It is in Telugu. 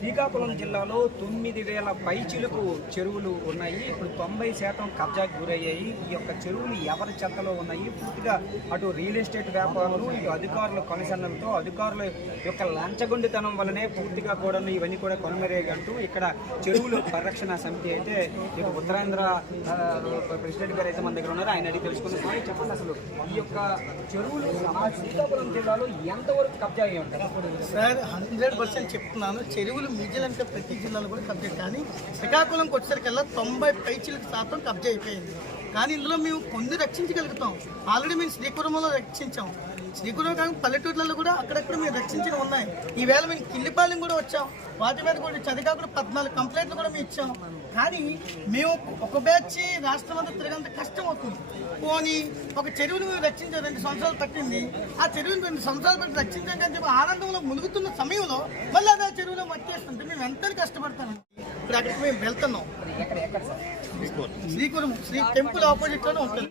శ్రీకాకుళం జిల్లాలో తొమ్మిది వేల పైచిలుకు చెరువులు ఉన్నాయి. ఇప్పుడు తొంభై శాతం కబ్జాకి గురయ్యాయి. ఈ యొక్క చెరువులు ఎవరి చెత్తలో ఉన్నాయి? పూర్తిగా అటు రియల్ ఎస్టేట్ వ్యాపారులు ఇటు అధికారుల కొనసన్నలతో అధికారుల యొక్క లంచగొండితనం వల్లనే పూర్తిగా కూడా ఇవన్నీ కూడా కొనమరేగంటూ ఇక్కడ చెరువులు పరిరక్షణ సమితి అయితే ఇటు ఉత్తరాంధ్ర ప్రెసిడెంట్ గారు అయితే మన దగ్గర ఉన్నారు. ఆయన అడిగి తెలుసుకుందాం. చెప్పండి అసలు ఈ యొక్క చెరువులు శ్రీకాకుళం జిల్లాలో ఎంతవరకు కబ్జా అయ్యి ఉంటాయి సార్ హండ్రెడ్ పర్సెంట్ చెప్తున్నాను. చెరువులు మిగిలినంత ప్రతి జిల్లాలో కూడా కబ్జా కానీ శ్రీకాకుళంకి వచ్చేసరికల్లా తొంభై పైచిలకు శాతం కబ్జా అయిపోయింది. కానీ ఇందులో మేము కొన్ని రక్షించగలుగుతాం. ఆల్రెడీ మేము శ్రీకురంలో రక్షించాం. శ్రీకురం కానీ పల్లెటూర్లలో కూడా అక్కడక్కడ మేము రక్షించిన ఉన్నాయి. ఈవేళ మేము కిల్లిపాలెం కూడా వచ్చాం. వాటి మీద కూడా చదిగా కూడా పద్నాలుగు కంప్లైంట్లు కూడా మేము ఇచ్చాం. కానీ మేము ఒక బ్యాచ్ రాష్ట్రం అంతా తిరగంత కష్టం అవుతుంది. పోనీ ఒక చెరువును మేము రక్షించాం రెండు సంవత్సరాలు పట్టింది. ఆ చెరువుని రెండు సంవత్సరాలు పట్టి రక్షించాం కానీ చెప్పి ఆనందంలో మునుగుతున్న సమయంలో మళ్ళీ అదే చెరువులో మట్టేస్తుంటే మేము ఎంత కష్టపడతాం ఇప్పుడు అక్కడికి మేము వెళ్తున్నాం. శ్రీకురం శ్రీ టెంపుల్ ఆపోజిట్లోనే ఉంటుంది.